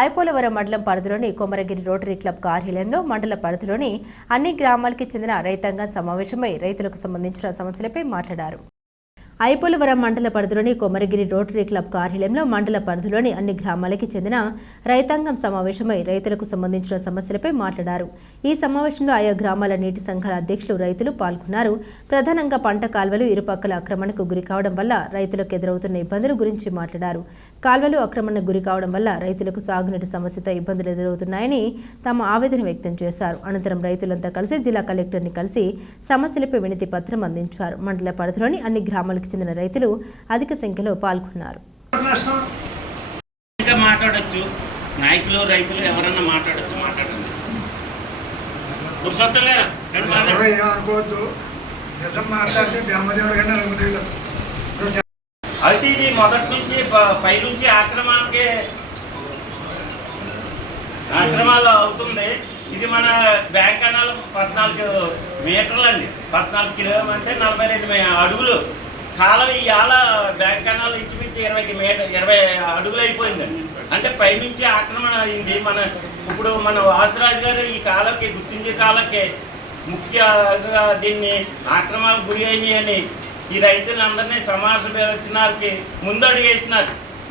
ఐపోలవరం మండలం పరిధిలోని Komaragiri rotary club కార్యాలయంలో మండల పరిధిలోని అన్ని గ్రామాలకి చెందిన రైతాంగం సమావేశమై రైతులకు సంబంధించిన సమస్యలపై మాట్లాడారు. ఐపోలవరం మండల పరిధిలోని కొమరగిరి రోటరీ క్లబ్ కార్యాలయంలో మండల పరిధిలోని అన్ని గ్రామాలకి చెందిన రైతాంగం సమావేశమై రైతులకు సంబంధించిన సమస్యలపై మాట్లాడారు. ఈ సమావేశంలో ఆయా గ్రామాల నీటి సంఘాల అధ్యక్షులు రైతులు పాల్గొన్నారు. ప్రధానంగా పంట కాల్వలు ఇరుపక్కల ఆక్రమణకు గురి కావడం వల్ల రైతులకు ఎదురవుతున్న ఇబ్బందుల గురించి మాట్లాడారు. కాల్వలు ఆక్రమణకు గురి కావడం వల్ల రైతులకు సాగునీటి సమస్యతో ఇబ్బందులు ఎదురవుతున్నాయని తమ ఆవేదన వ్యక్తం చేశారు. అనంతరం రైతులంతా కలిసి జిల్లా కలెక్టర్ని కలిసి సమస్యలపై వినతి పత్రం అందించారు. మండల పరిధిలోని అన్ని గ్రామాలకు చెందిన రైతులు అధిక సంఖ్యలో పాల్గొన్నారు. ఇంకా మాట్లాడొచ్చు. నాయకులు రైతులు ఎవరన్నా మాట్లాడొచ్చు మాట్లాడండి. పురుషోత్తం గారు ఏమనుకోవద్దు. నిజం మాట్లాడితే బ్రహ్మదేవుడు కన్నా అయితే ఇది మొదటి నుంచి ప- పై నుంచి ఆక్రమణకి ఆక్రమాలు అవుతుంది. ఇది మన బ్యాంక్ కెనాల్ పద్నాలుగు మీటర్లు అండి పద్నాలుగు కిలో అంటే నలభై రెండు మే- అడుగులు. కాలం ఇవాళ బ్యాంక్ కెనాల్ ఇంచుమించు ఇరవై మీటర్ ఇరవై అడుగులు అయిపోయిందండి. అంటే పైనుంచి ఆక్రమణ అయింది. మన ఇప్పుడు మన వాసురాజు గారు ఈ కాలకి గుర్తించే కాలకి ముఖ్యంగా దీన్ని ఆక్రమణకు గురి అని ఈ రైతులందరినీ సమావేశపరిచినారికి ముందు అడిగేసినారు.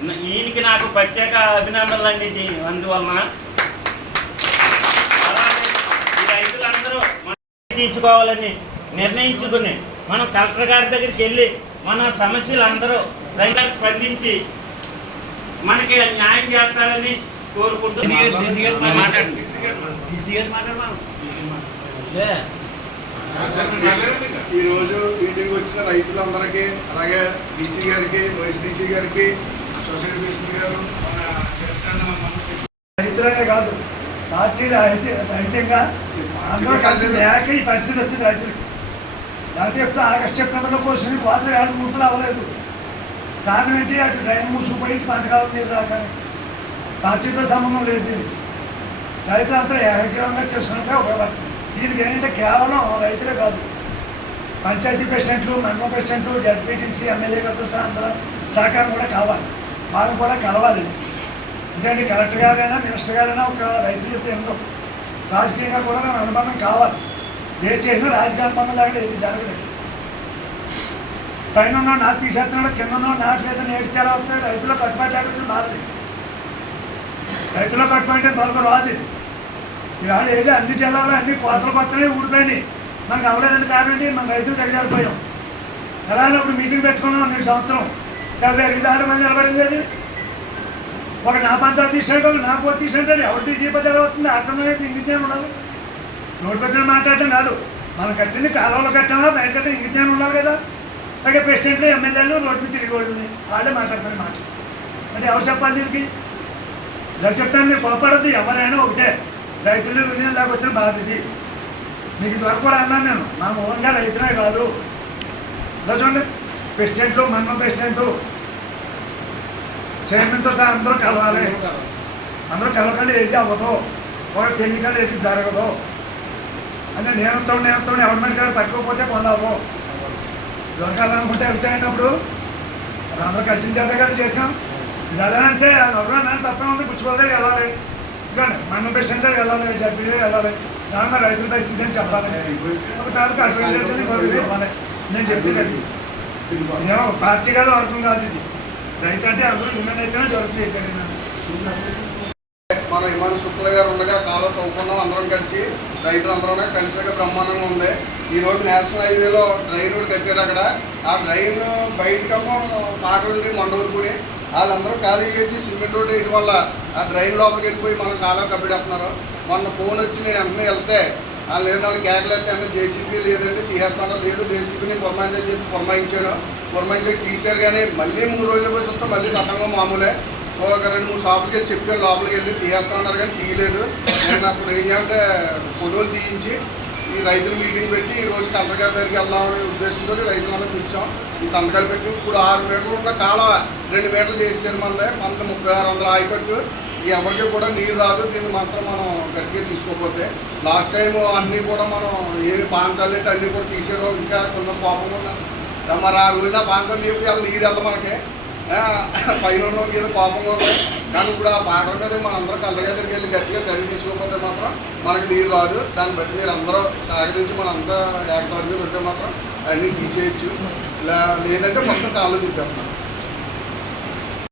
న- ఈయనకి నాకు ప్రత్యేక అభినందనలు అండి అందువలన. అలాగే ఈ రైతులందరూ తీసుకోవాలని నిర్ణయించుకుని మనం కలెక్టర్ గారి దగ్గరికి వెళ్ళి మన సమస్యలు అందరూ రైతులు స్పందించి మనకి న్యాయం చేస్తారని కోరుకుంటూ ఈ రోజు మీటింగ్ వచ్చిన రైతులందరికీ అలాగే డీసీ గారికి వైఎస్డీసీ గారికి సొసైటీ ప్రెసిడెంట్ గారు మన జనసేన మన రైతులనే కాదు. పార్టీ రైతు రైతంగా అందరూ కలిసి లేక ఈ పరిస్థితి వచ్చింది రైతులకి. లేకపోతే ఎప్పుడు ఆగస్ట్ సెప్టెంబర్లో కోసం కోతలు ఏడు ముప్పులు అవ్వలేదు. కారణం ఏంటి? అటు డ్రైన్ మూసుకుపోయి ఇటు పంటకాలం నీరు రాకని పార్టీతో సంబంధం లేదు దీనికి. రైతులంతా ఏకగ్రహంగా చేసుకున్నట్టే ఉపయోగపడుతుంది. దీనికి ఏంటంటే కేవలం రైతులే కాదు. పంచాయతీ ప్రెసిడెంట్లు మండల ప్రెసిడెంట్లు జడ్పీటీసీ ఎమ్మెల్యేలతో సహా సహకారం కూడా కావాలి. వాళ్ళు కూడా కలవాలి. ఎందుకంటే కలెక్టర్ గారైనా మినిస్టర్ గారైనా ఒక రైతులు చెప్తే ఎందుకు రాజకీయంగా కూడా నాకు అనుబంధం కావాలి. ఏ రాజకీయాల పనులు అనుబంధం ఏది జరగలేదు. పైన ఉన్న తీసేస్తున్నాడు కింద ఉన్న నాటు లేదా నేటి ఎలా వస్తాయి రైతులో కట్టుబడి ఆడచ్చు మారదు రైతులు కట్టుబడి త్వరగా రాదు. ఇవాళ ఏదో అన్ని జిల్లాలో అన్ని కోతలు కొత్తలే ఊడిపోయినాయి. మనకు అవ్వలేదని కారణం ఏంటి? మన రైతులు తగ్గిపోయాం ఎలా అప్పుడు మీటింగ్ పెట్టుకున్నాం నేను సంవత్సరం. డెబ్బై ఐదు ఆరు మంది నిలబడింది అది. ఒక నా పంచాయతీ తీసాడు నా పోటీ తీసాడు ఎవరి దీపత జరగవుతుంది వస్తుంది? ఆక్రమణ అయితే ఇంగితేనే ఉండాలి నోటికి వచ్చిన మాట్లాడటం కాదు. మనం కట్టింది కాలువలో కట్టామా బయట కట్టిన ఇంక ఉండాలి కదా. అలాగే ప్రెసిడెంట్లు ఎమ్మెల్యేలు రోడ్డు మీద తిరిగి వాళ్ళే మాట్లాడతారు మాట. అంటే ఎవరు చెప్పాలి దీనికి? ఇలా చెప్తాను మీరు కోపడద్దు. ఎవరైనా ఒకటే. రైతులు యూనియన్ లాగా వచ్చిన బాధ ఇది మీకు ఇది వరకు కూడా అన్నాను నేను. మా ఓన్గా రైతులే కాదు. ఇలా చూడండి. ప్రెసిడెంట్లు మన ప్రెసిడెంట్ చైర్మన్తో సహా అందరూ కలవాలి. అందరూ కలవకండి ఏది అవ్వదు. ఒకటి తెలియకుండా ఏది జరగదు. అంటే నేను వస్తోండే నేనుతో ఎవరి మీద కదా పట్టుకోకపోతే పొందాము దొరకాలనుకుంటే వెళ్తాయినప్పుడు అందరూ కలిసిన చేత కదా చేసాం వెళ్ళాలంటే ఎవరైనా తప్పే ఉంది పుచ్చుకోలేదు వెళ్ళాలి. ఇంకా మన ప్రెసిడెంట్ సార్ వెళ్ళాలి జడ్పీ వెళ్ళాలి. దాని మీద రైతుల పరిస్థితి అని చెప్పాలి. ఒకసారి కష్టం ఇవ్వాలి. నేను చెప్పింది అది. ఏమో పార్టీ కాదు వర్గం కాదు ఇది. రైతు అంటే అందరూ హ్యూమన్ అయితేనే జరుగుతుంది మన ఇమాన్ శుక్ల గారు ఉండగా కాలువ తవ్వుకున్నాం అందరం కలిసి. రైతులందరూ కలిసిగా బ్రహ్మాండంగా ఉంది. ఈ నేషనల్ హైవేలో డ్రైన్ కూడా కట్టారు అక్కడ. ఆ డ్రైన్ బయటకేమో పాటలు మండూరుకుని వాళ్ళందరూ ఖాళీ చేసి సిమెంట్ రోడ్ వేయడం వల్ల ఆ డ్రైన్ లోపలికి వెళ్ళిపోయి మనం కాలం కప్పెడేస్తున్నారు. మొన్న ఫోన్ వచ్చి నేను వెంటనే వెళ్తే వాళ్ళు లేని వాళ్ళు కేకలు అయితే అన్న జేసీబీ లేదంటే తీసేస్తాను లేదు జేసీబీని పురమాయించని చెప్పి పురమాయించాను పురమాయించి తీశారు కానీ మళ్ళీ మూడు రోజులు పోయి చూస్తే మళ్ళీ గతంగా మామూలే. ఒక రెండు మూడు షాపులకి వెళ్ళి చెప్పాను లోపలికి వెళ్ళి తీయేస్తా ఉన్నారు కానీ తీయలేదు. నేను అప్పుడు ఏం చేయాలంటే ఫోటోలు తీయించి ఈ రైతులు మీటింగ్ పెట్టి ఈ రోజు కలెక్టర్ గారి దగ్గరికి వెళ్దామనే ఉద్దేశంతో రైతులందరూ పిలిచాం. ఈ సంతకాలు పెట్టి. ఇప్పుడు ఆరు మీటర్లు ఉన్న కాల రెండు మీటర్లు చేసారు మనదే పంత ముప్పై ఆరు వందల ఆయకట్టు. ఎవరికి కూడా నీరు రాదు. దీన్ని మాత్రం మనం గట్టిగా తీసుకోకపోతే. లాస్ట్ టైం అన్నీ కూడా మనం ఏమి పాంచాలు అన్నీ కూడా తీసేయడం ఇంకా కొంత కోపం ఉన్నా. మరి ఆ రోజున పాంచాలు చెప్పి అలా నీరు వెళ్దాం మనకి. పైన ఉన్న వాళ్ళకి ఏదో కోపంగా ఉంటుంది కానీ ఇప్పుడు ఆ పాట ఉన్నది మన అందరం కళ్ళ దగ్గరికి వెళ్ళి గట్టిగా సరి తీసుకోకపోతే మాత్రం మనకి నీరు రాదు. దాన్ని బట్టి మీరు అందరూ సహకరించి మన అంతా ఏకతాటి మీద ఉంటే మాత్రం అన్నీ తీసేయచ్చు. ఇలా లేదంటే మొత్తం కాళ్ళు తిప్పేస్తున్నాం